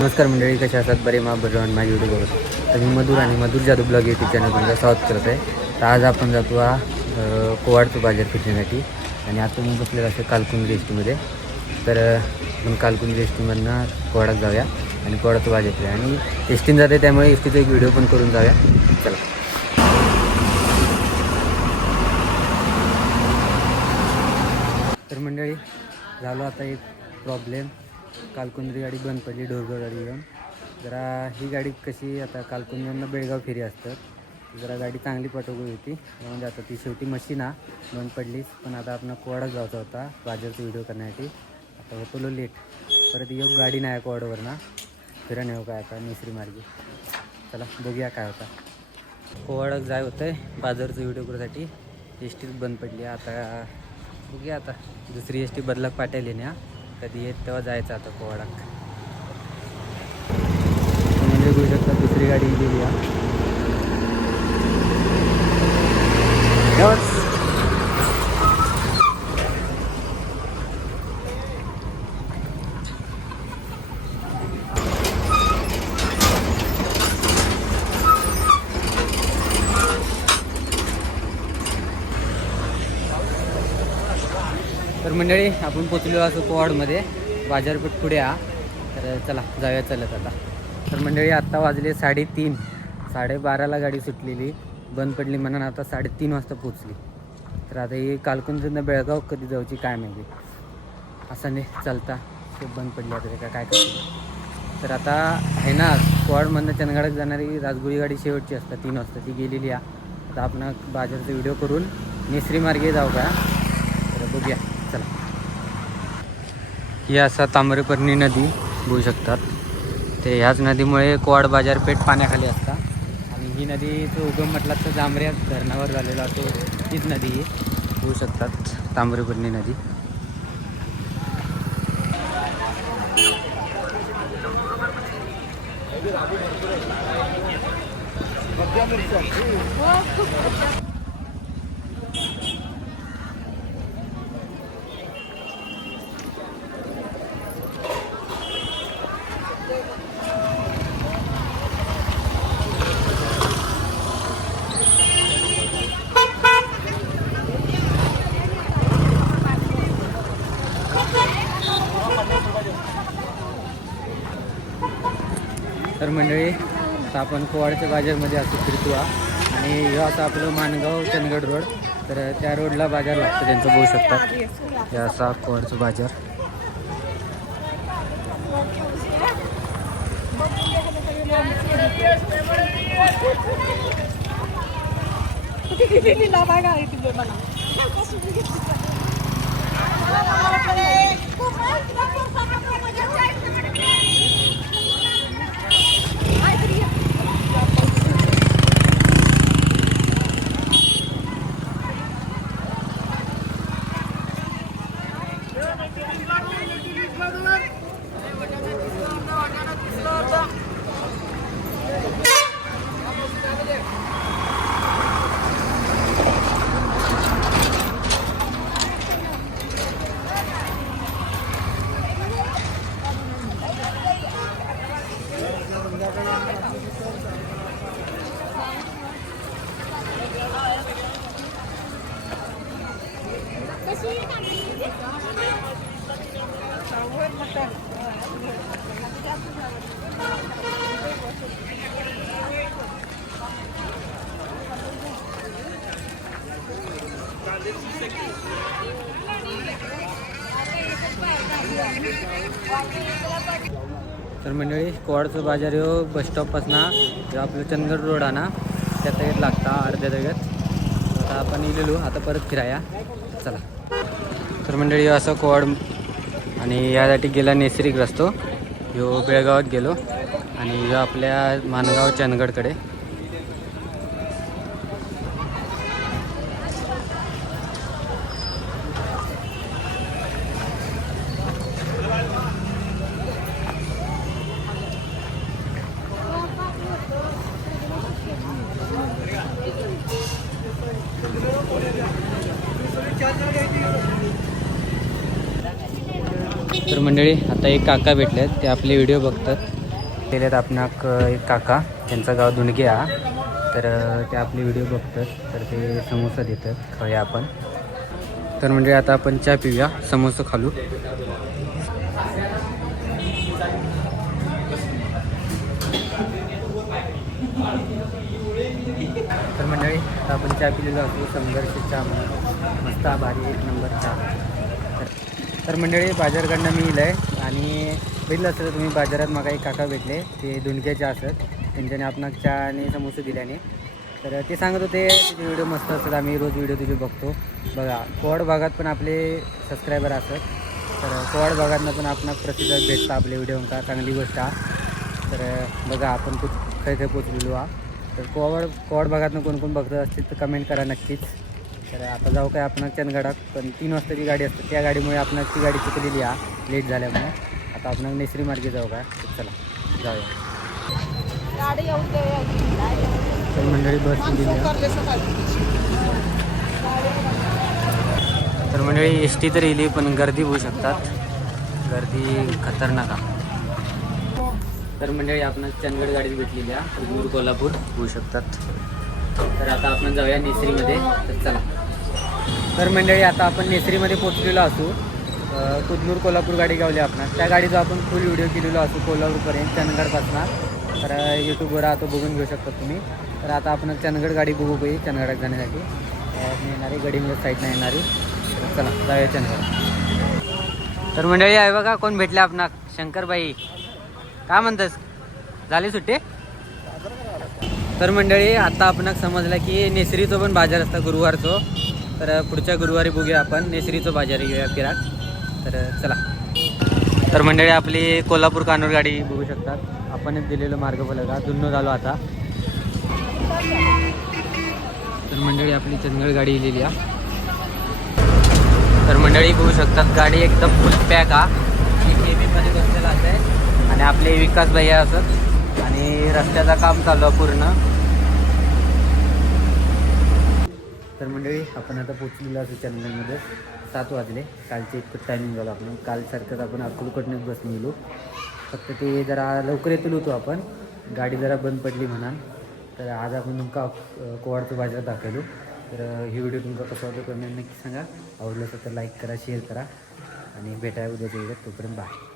नमस्कार मंडळी, कशा असतात? बरे बरं माझ्या यूट्यूबवर. तर मी मधुर आणि मधुर जादू ब्लॉग यूट्यूब चॅनल तुमचं स्वागत करत आहे. तर आज आपण जातो कोवाडचं बाजार फिरण्यासाठी आणि आता मी बसलेलं असेल कालकुंज एसटीमध्ये. तर आपण कालकुंज एसटीमधनं कोवाडात जाऊया आणि कोवाडाचं बाजार फिरूया आणि एसटीन जाते, त्यामुळे एसटीचा एक व्हिडिओ पण करून जाऊया. चला. तर मंडळी, झालो आता एक प्रॉब्लेम. कालकुंजरी गाडी बंद पडली, ढोरगड गाडी घेऊन. जरा ही गाडी कशी आता कालकुंजवरनं बेळगाव फेरी असतात, जरा गाडी चांगली पाठवली होती. म्हणजे आता ती शेवटी मशीन बंद पडलीच. पण आता आपण कोवाडात जायचा होता बाजारचा व्हिडिओ करण्यासाठी. आता होतो लेट, परत योग गाडी नाही कोवाडावर ना फिरायला येऊ काय आता निसरी मार्गी. चला बघूया काय होता. कोवाडात जाय होतं आहे बाजारचा व्हिडिओ करण्यासाठी. एस टीच बंद पडली. आता बघूया, आता दुसरी एस टी बदलाक पाठवली ना, कधी येत तेव्हा जायचं आता कोवाडाक. म्हणजे बघू शकता दुसरी गाडी गेली तर मंडळी, आपण पोचलो असं कोवाडमध्ये. बाजारपेठ पुढे तर चला जाऊया चालत आता. तर मंडळी, आत्ता वाजले 3:30. 12:30ला गाडी सुटलेली, बंद पडली म्हणून आता 3:30 वाजता पोचली. तर आता ही कालकुंजनं बेळगाव कधी जाऊची काय माहिती. असं नाही चालता ते बंद पडली. आता काय करते. तर आता आहे ना, कोवाडमधनं चंदगडात जाणारी राजगुरी गाडी शेवटची असतात 3 वाजता, ती गेलेली आहे. आता आपण बाजारचा व्हिडिओ करून नेसरी मार्गे जाऊ का, तर बघूया. चला. ही असा ताम्रपर्णी नदी बघू शकतात. ते ह्याच नदीमुळे कोवाड बाजारपेठ पाण्याखाली असतात. आणि ही नदीचं उगम म्हटलं तर जांभऱ्या धरणावर झालेला असो, हीच नदी ही बघू शकतात, ताम्रपर्णी नदी. तर मंडळी, आता आपण कोवाडच्या बाजारमध्ये असं फिरतो आणि हे आता आपलं माणगाव चंदगड रोड. तर त्या रोडला बाजार लागतं त्यांचं बघू शकतात. हे असा कोवाडचं बाजार. तर मंडळी, कोवाडचं बाजार हो बस स्टॉपपासून आपलं चंदगड रोड आहे ना, त्या तगेत लागता अर्ध्या तगेत. आता आपण इलेलो, आता परत फिराया. चला. तर मंडळी, असं कोवाड आणि यासाठी गेला नैसर्गिक रस्तो. ह्यो बेळगावात गेलो आणि ह्यो आपल्या माणगाव चंदगडकडे. तर मंडळी, आता एक काका भेटले आहेत, ते आपले व्हिडिओ बघतात. गेलेत आपणाक एक काका, त्यांचं गाव दुंडगे हा. तर ते आपले व्हिडिओ बघतात, तर ते समोसा देतात, खाऊया आपण. तर म्हणजे आता आपण चहा पिऊया, समोसा खालू. तर मंडळी आता आपण चहा पिलेलो असतो, संघर्ष चहा म्हणून मस्त भारी एक नंबर चहा. तर मंडळी बाजारकडनं मी इलं आहे आणि बघितलं असतं तुम्ही बाजारात मग एक काका भेटले, ते दुंडग्याचे असत, त्यांच्याने आपणाक चहा आणि समोसे दिल्याने. तर ते सांगत होते तुझे व्हिडिओ मस्त असतात, आम्ही रोज व्हिडिओ तुझे बघतो. बघा कोवाड भागात पण आपले सबस्क्रायबर असतात, तर कोवाड भागातनं पण आपण प्रसिद्ध भेटतं आपले व्हिडिओ का चांगली गोष्ट आहे. तर बघा आपण खै खै पोचलेलो हा. तर कोवाड भागातनं कोण कोण बघत असतील तर कमेंट करा नक्कीच. तर आता जाऊ काय आपण चंदगडात, पण 3 वाजताची गाडी असते, त्या गाडीमुळे आपण ती गाडी चुकलेली आहे लेट झाल्यामुळे. आता आपण नेसरी मार्गे जाऊ काय, चला जाऊया. तर मंडळी बस तर मंडळी एस टी तर येईल, पण गर्दी होऊ शकतात, गर्दी खतरनाक आहे. तर मंडळी आपण चंदगड गाडीत भेटलेली आहे, उदगीर कोल्हापूर होऊ शकतात. तर आता आपण जाऊया नेसरीमध्ये, तर चला. तर मंडळी आता आपण नेसरीमध्ये पोचलेलो असू, कुदनूर कोल्हापूर गाडी गावली आपण, त्या गाडीचा आपण फुल व्हिडिओ केलेलो असू कोल्हापूरपर्यंत चंदगडपासून. तर यूट्यूबवर आता बघून घेऊ शकता तुम्ही. तर आता आपण चंदगड गाडी बघू पाहिजे, चंदगडात जाण्यासाठी येणारी गडीमध्ये साईडनं येणारी. तर चला जाऊया चंदगड. तर मंडळी आहे बघा कोण भेटले आपणा, शंकरबाई. काय म्हणतस, झाली सुट्टी? तर मंडळी आता आपणाक समजलं की नेसरीचं पण बाजार असतं गुरुवारचं. तर पुढच्या गुरुवारी बघूया आपण नेसरीचं बाजार घेऊया फिराक. तर चला. तर मंडळी आपली कोल्हापूर कानूर गाडी बघू शकतात, आपणच दिलेलं मार्ग फलक जुन्नो झालो आता. तर मंडळी आपली चंदगड गाडी इलेली आहे. तर मंडळी बघू शकतात गाडी एकदम फुल पॅक हा, केबीमध्ये बसलेला आहे आणि आपले विकास भैया असत आणि रस्त्याचं काम चालू आहे पूर्ण. तर मंडळी आपण आता पोचलेलो असतो चंदगडमध्ये, 7 वाजले, कालचे इतकं टायमिंग झालं. आपण कालसारखंच आपण अक्कलकोटनेच बसून गेलो, फक्त ते जरा लवकर येतो होतो आपण, गाडी जरा बंद पडली म्हणा. तर आज आपण तुमका कोवाडचं बाजार दाखवलो. तर ही व्हिडिओ तुमचा कसा होतो कमेंट नक्की सांगा, आवडलं असेल तर लाईक करा, शेअर करा आणि भेटायला उद्याच्या व्हिडिओत. तोपर्यंत बाय.